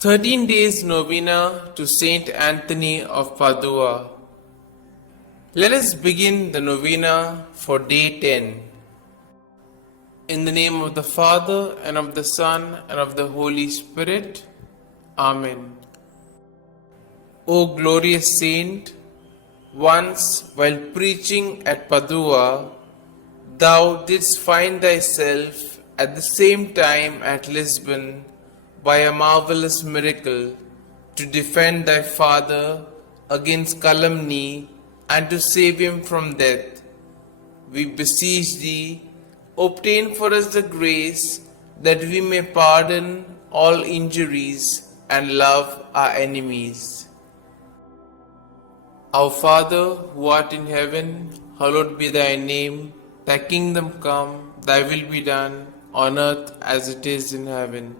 13 days Novena to St Anthony of Padua. Let us begin the Novena for day 10. In the name of the Father, and of the Son, and of the Holy Spirit. Amen. O glorious Saint, once while preaching at Padua, thou didst find thyself at the same time at Lisbon by a marvelous miracle to defend thy father against calumny and to save him from death. We beseech thee, obtain for us the grace that we may pardon all injuries and love our enemies. Our Father, who art in heaven, hallowed be thy name. Thy kingdom come, thy will be done, on earth as it is in heaven.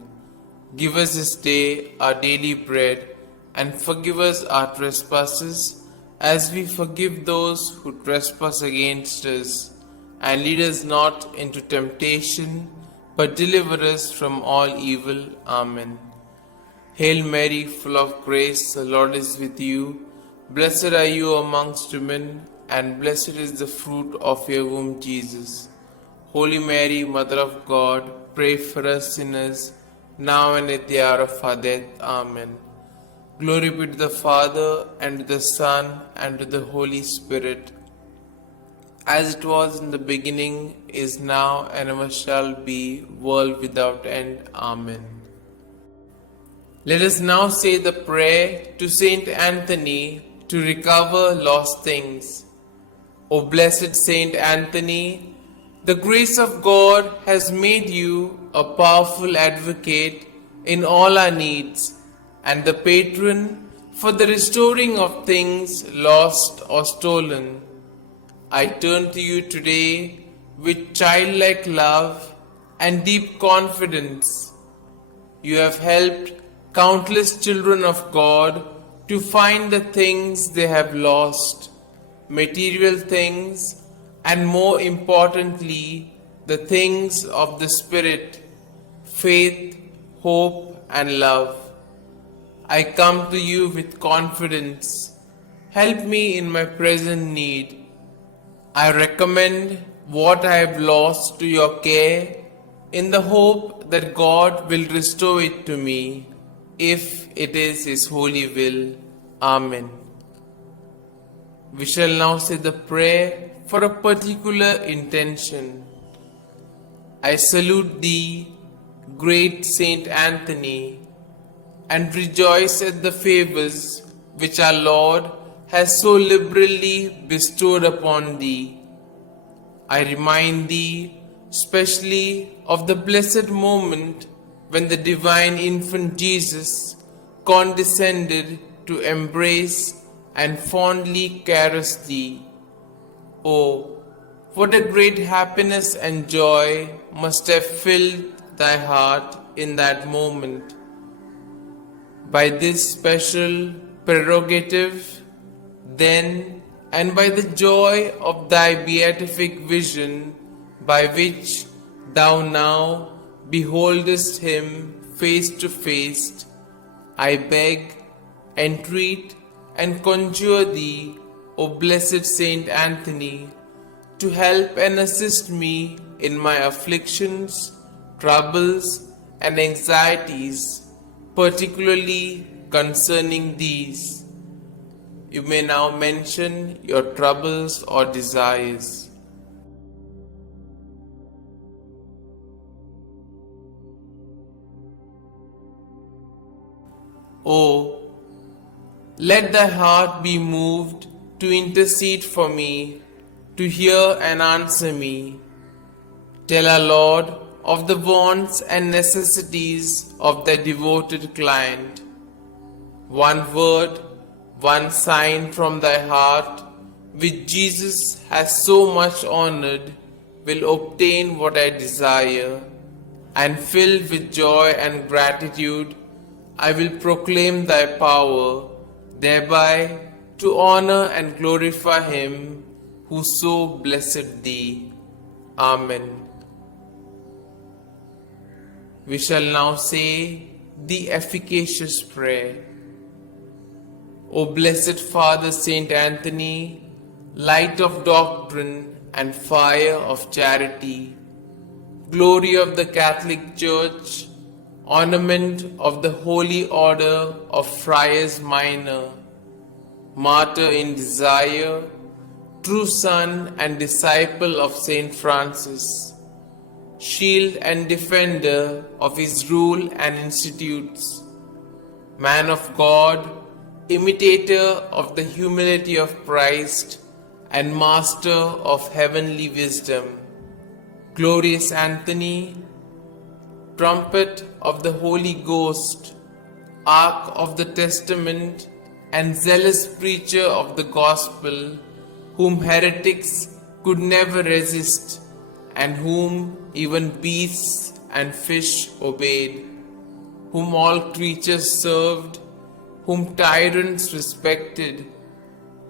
Give us this day our daily bread, and forgive us our trespasses, as we forgive those who trespass against us. And lead us not into temptation, but deliver us from all evil. Amen. Hail Mary, full of grace, the Lord is with you. Blessed are you amongst women, and blessed is the fruit of your womb, Jesus. Holy Mary, Mother of God, pray for us sinners, now and at the hour of our death. Amen. Glory be to the Father, and to the Son, and to the Holy Spirit, as it was in the beginning, is now, and ever shall be, world without end. Amen. Let us now say the prayer to St Anthony to recover lost things. O blessed St Anthony, the grace of God has made you a powerful advocate in all our needs, and the patron for the restoring of things lost or stolen. I turn to you today with childlike love and deep confidence. You have helped countless children of God to find the things they have lost, material things, and more importantly, the things of the Spirit, faith, hope, and love. I come to you with confidence. Help me in my present need. I recommend what I have lost to your care in the hope that God will restore it to me, if it is His holy will. Amen. We shall now say the prayer for a particular intention. I salute thee, great Saint Anthony, and rejoice at the favors which our Lord has so liberally bestowed upon thee. I remind thee specially of the blessed moment when the divine infant Jesus condescended to embrace and fondly caress thee. Oh, what a great happiness and joy must have filled thy heart in that moment. By this special prerogative, then, and by the joy of thy beatific vision, by which thou now beholdest him face to face, I beg, entreat, and conjure thee, O blessed Saint Anthony, to help and assist me in my afflictions, troubles, and anxieties, particularly concerning these. You may now mention your troubles or desires. Oh, let thy heart be moved to intercede for me, to hear and answer me. Tell our Lord of the wants and necessities of thy devoted client. One word, one sign from thy heart, which Jesus has so much honored, will obtain what I desire, and filled with joy and gratitude, I will proclaim thy power, thereby to honor and glorify him who so blessed thee. Amen. We shall now say the efficacious prayer. O blessed Father St Anthony, light of doctrine and fire of charity, glory of the Catholic Church, ornament of the Holy Order of Friars Minor, martyr in desire, true son and disciple of Saint Francis, shield and defender of his rule and institutes, man of God, imitator of the humility of Christ, and master of heavenly wisdom, glorious Anthony, trumpet of the Holy Ghost, ark of the Testament, and zealous preacher of the gospel, whom heretics could never resist, and whom even beasts and fish obeyed, whom all creatures served, whom tyrants respected,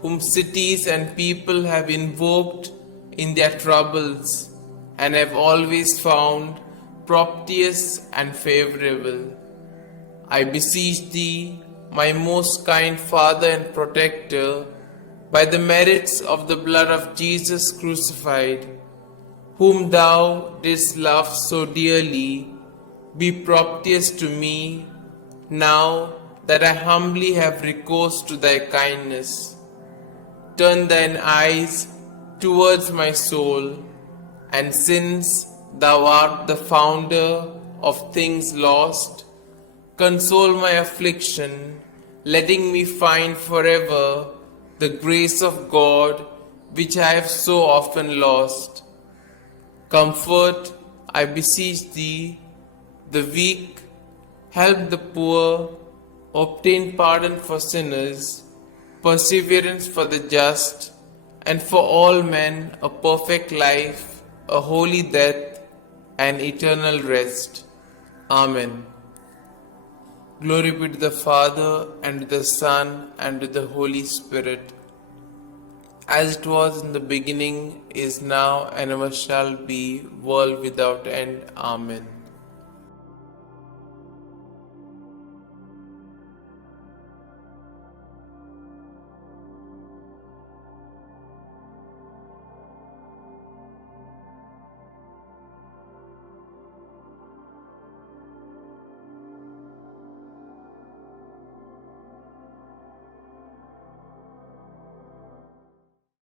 whom cities and people have invoked in their troubles, and have always found propitious and favorable. I beseech thee, my most kind Father and Protector, by the merits of the blood of Jesus crucified, whom thou didst love so dearly, be propitious to me, now that I humbly have recourse to thy kindness. Turn thine eyes towards my soul, and since thou art the founder of things lost, console my affliction, letting me find forever the grace of God which I have so often lost. Comfort, I beseech thee, the weak, help the poor, obtain pardon for sinners, perseverance for the just, and for all men a perfect life, a holy death, and eternal rest. Amen. Glory be to the Father, and to the Son, and to the Holy Spirit, as it was in the beginning, is now, and ever shall be, world without end. Amen.